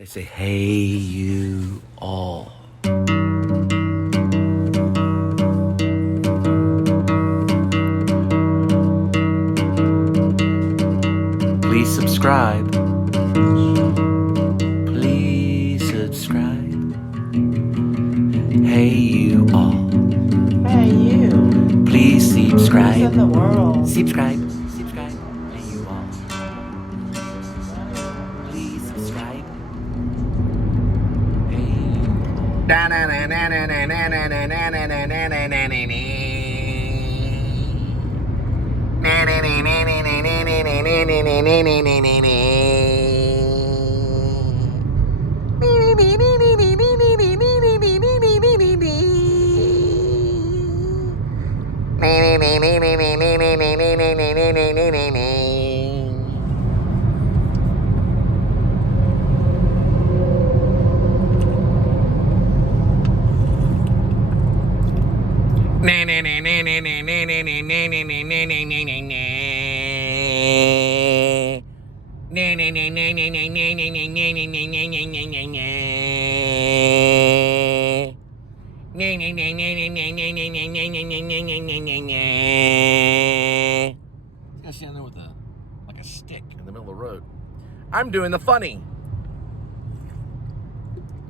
They say, hey, you all. Please subscribe. Please subscribe. Hey, you all. Hey, you. Please subscribe. Who's in the world? Subscribe. Subscribe. Hey, you all. Please subscribe. Hey, you stand there with a stick in the middle of the road. I'm doing the funny.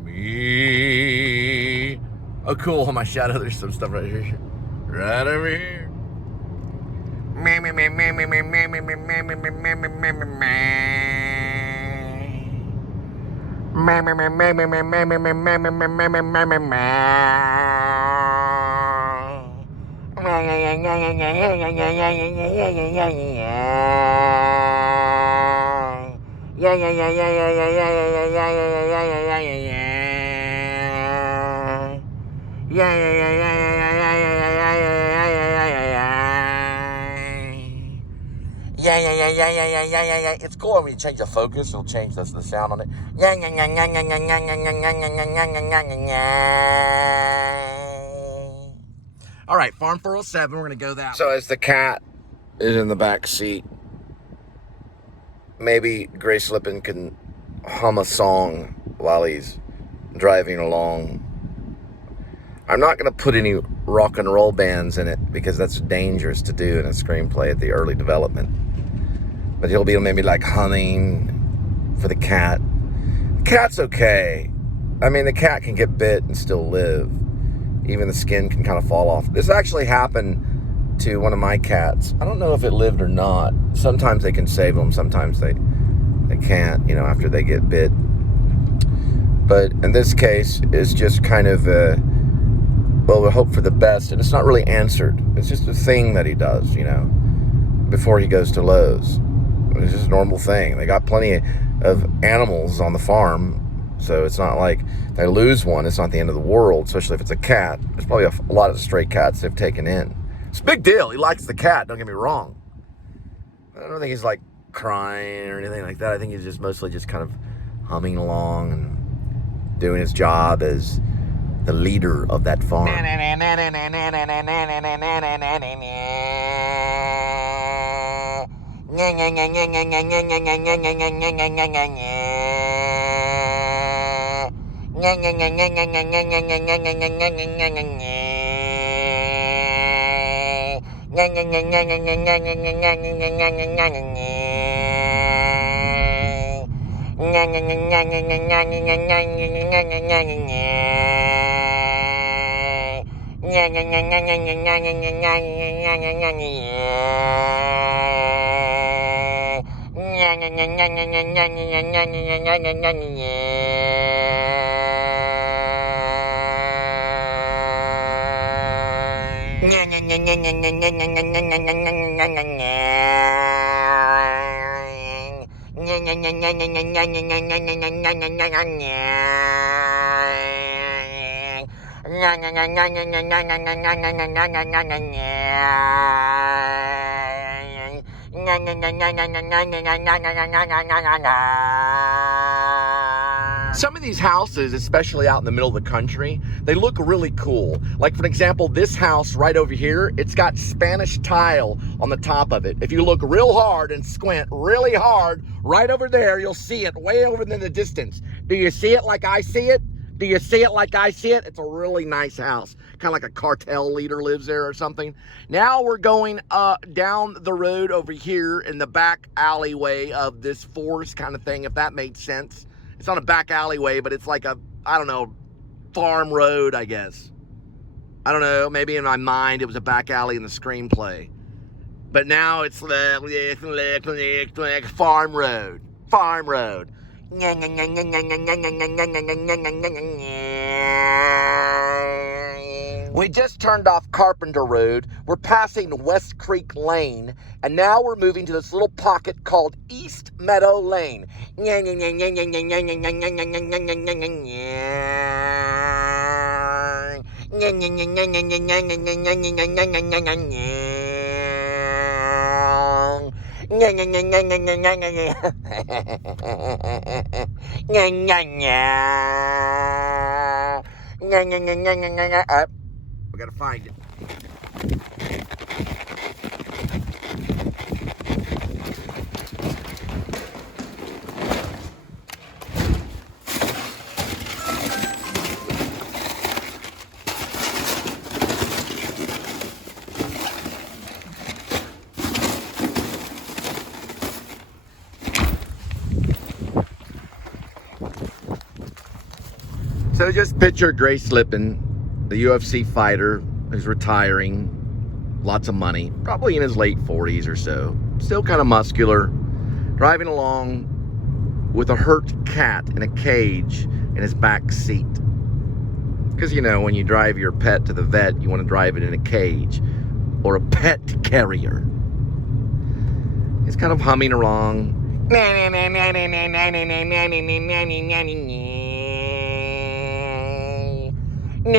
Me. Oh, cool. On my shadow, there's some stuff right here. Right over here. Yeah. It's cool when you change the focus, it'll change the sound on it. All right, Farm 407, we're going to go that way. So as the cat is in the back seat, maybe Grace Lippin can hum a song while he's driving along. I'm not going to put any rock and roll bands in it because that's dangerous to do in a screenplay at the early development. But he'll be maybe like humming for the cat. The cat's okay. I mean, the cat can get bit and still live. Even the skin can kind of fall off. This actually happened to one of my cats. I don't know if it lived or not. Sometimes they can save them. Sometimes they can't, after they get bit. But in this case, it's just kind of we hope for the best. And it's not really answered. It's just a thing that he does, before he goes to Lowe's. It's just a normal thing. They got plenty of animals on the farm. So it's not like they lose one. It's not the end of the world, especially if it's a cat. There's probably a lot of stray cats they've taken in. It's a big deal. He likes the cat. Don't get me wrong. I don't think he's like crying or anything like that. I think he's just mostly just kind of humming along and doing his job as the leader of that farm. Some of these houses, especially out in the middle of the country, they look really cool. Like, for example, this house right over here, it's got Spanish tile on the top of it. If you look real hard and squint really hard, right over there, you'll see it way over in the distance. Do you see it like I see it? Do you see it like I see it? It's a really nice house. Kind of like a cartel leader lives there or something. Now we're going down the road over here in the back alleyway of this forest kind of thing, if that made sense. It's not a back alleyway, but it's like a, I don't know, farm road, I guess. I don't know, maybe in my mind it was a back alley in the screenplay. But now it's farm road. Farm road. We just turned off Carpenter Road. We're passing West Creek Lane, and now we're moving to this little pocket called East Meadow Lane. We gotta find it. So just picture Grace Lippin, the UFC fighter who's retiring, lots of money, probably in his late 40s or so, still kind of muscular, driving along with a hurt cat in a cage in his back seat. Because, you know, when you drive your pet to the vet, you want to drive it in a cage or a pet carrier. He's kind of humming along. And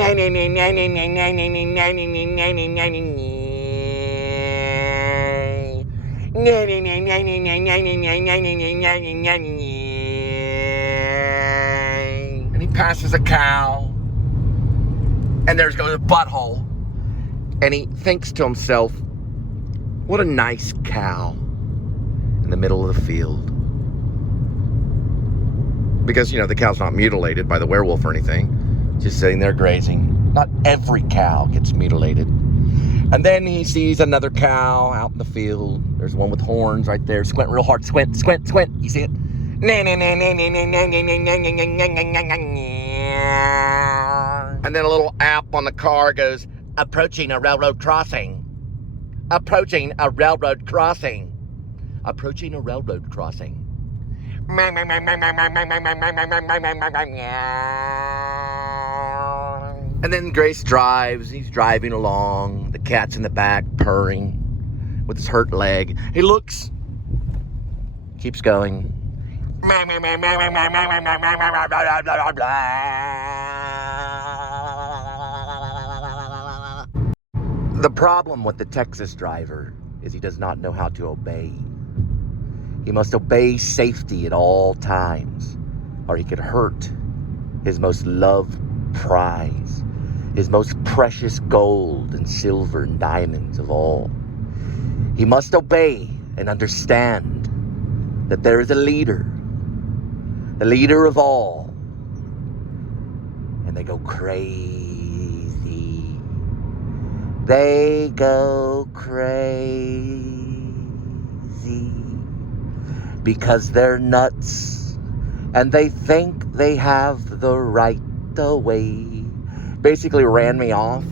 he passes a cow, and there goes a butthole, and he thinks to himself, what a nice cow in the middle of the field. Because, you know, the cow's not mutilated by the werewolf or anything. Just sitting there grazing. Not every cow gets mutilated. And then he sees another cow out in the field. There's one with horns right there. Squint real hard. Squint, squint, squint. You see it? And then a little app on the car goes, approaching a railroad crossing. Approaching a railroad crossing. Approaching a railroad crossing. And then Grace drives. He's driving along. The cat's in the back purring with his hurt leg. He looks, keeps going. The problem with the Texas driver is he does not know how to obey. He must obey safety at all times, or he could hurt his most loved prize, his most precious gold and silver and diamonds of all. He must obey and understand that there is a leader, the leader of all, and they go crazy. They go crazy. Because they're nuts and they think they have the right way. Basically ran me off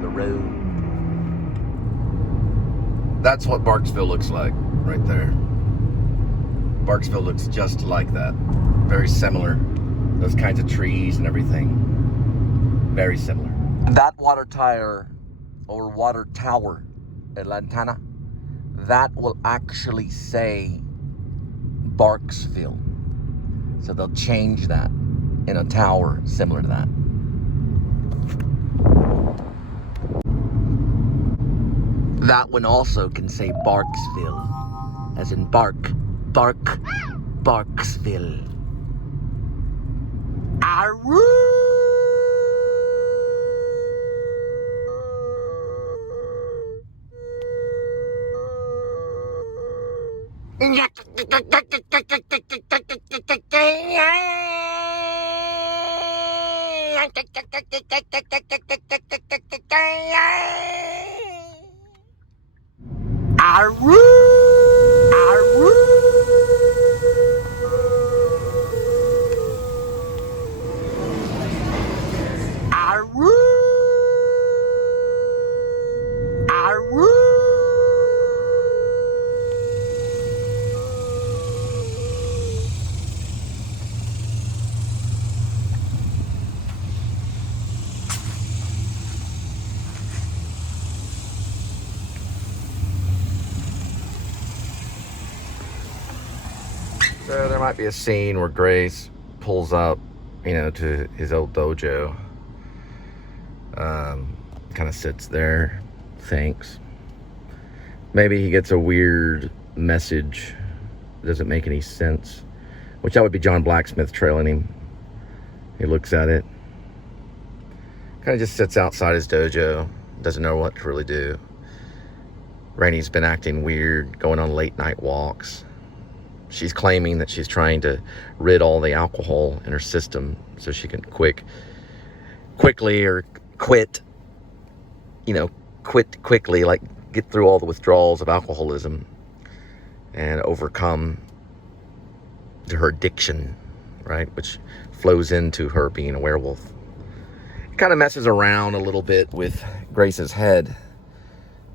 the road. That's what Barksville looks like right there. Barksville looks just like that. Very similar. Those kinds of trees and everything. Very similar. That water tower or water tower at Lantana, that will actually say Barksville. So they'll change that in a tower similar to that. That one also can say Barksville, as in bark, bark, Sparksville. Aroo! Aroo! Aroo! Aroo! Aroo! So there might be a scene where Grace pulls up, to his old dojo. Kind of sits there, thinks. Maybe he gets a weird message. Doesn't make any sense. Which that would be John Blacksmith trailing him. He looks at it. Kind of just sits outside his dojo. Doesn't know what to really do. Rainey's been acting weird, going on late night walks. She's claiming that she's trying to rid all the alcohol in her system so she can quit quickly, like get through all the withdrawals of alcoholism and overcome her addiction, right? Which flows into her being a werewolf. It kind of messes around a little bit with Grace's head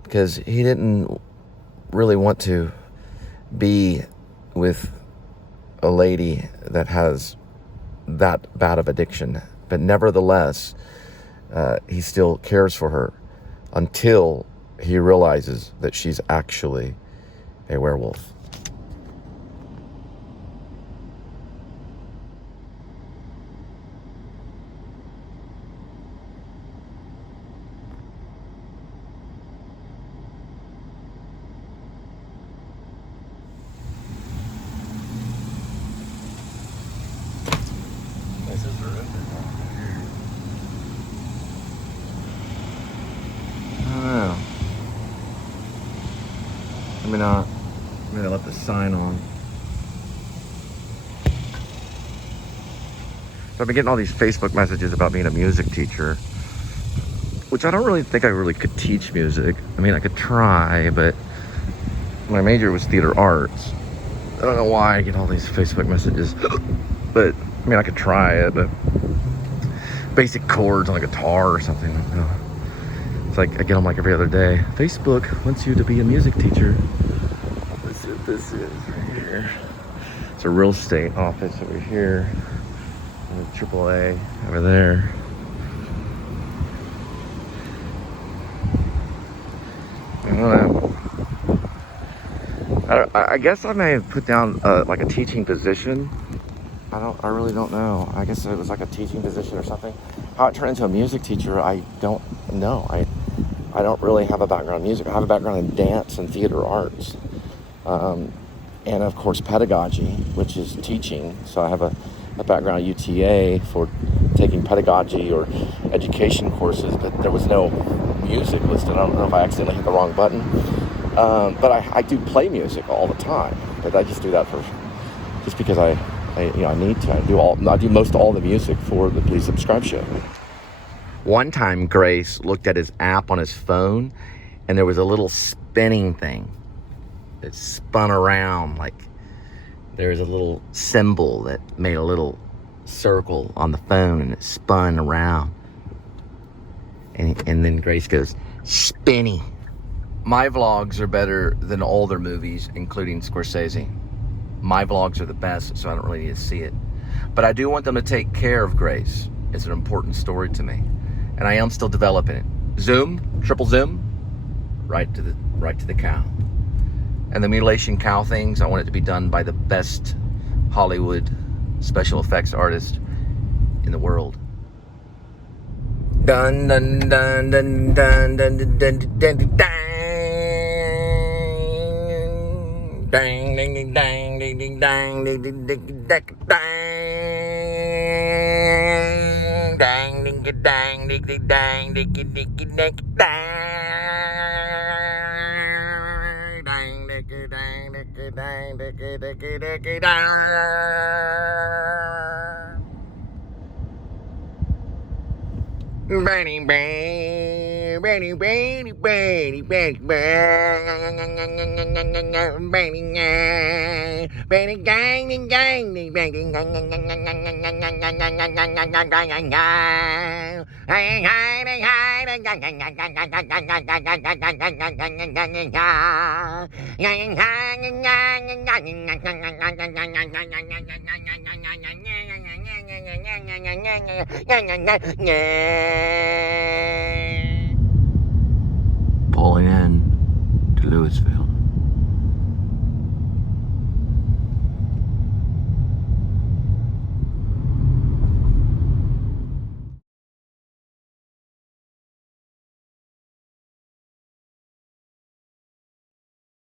because he didn't really want to be with a lady that has that bad of addiction, but nevertheless he still cares for her until he realizes that she's actually a werewolf. I'm gonna let the sign on. So I've been getting all these Facebook messages about being a music teacher, which I don't really think I really could teach music. I mean, I could try, but my major was theater arts. I don't know why I get all these Facebook messages, but I mean, I could try it, but basic chords on a guitar or something, It's like I get them like every other day. Facebook wants you to be a music teacher. Let's see what this is right here. It's a real estate office over here. And a AAA over there. I don't know. I guess I may have put down like a teaching position. I really don't know. I guess it was like a teaching position or something. How it turned into a music teacher, I don't know. I don't really have a background in music. I have a background in dance and theater arts. And of course pedagogy, which is teaching. So I have a background at UTA for taking pedagogy or education courses, but there was no music listed. I don't know if I accidentally hit the wrong button. But I do play music all the time. But I just do that just because I need to. I do most all the music for the Please Subscribe show. One time Grace looked at his app on his phone and there was a little spinning thing. It spun around, like there was a little symbol that made a little circle on the phone and it spun around. And then Grace goes, spinny. My vlogs are better than all their movies, including Scorsese. My vlogs are the best, so I don't really need to see it. But I do want them to take care of Grace. It's an important story to me. And I am still developing it. Zoom, triple zoom, right to the cow. And the mutilation cow things, I want it to be done by the best Hollywood special effects artist in the world. Dun dun dun dun dun dun dun dun dun dun dang dang dang dang ding ding dang ding ding ding ding dang ding dang ding ding dang ding ding ding dang dang ding dang ding dang ding ding dang. Benny Benny Benny Benny Benny Benny Benny gang gang bang pulling in to Louisville.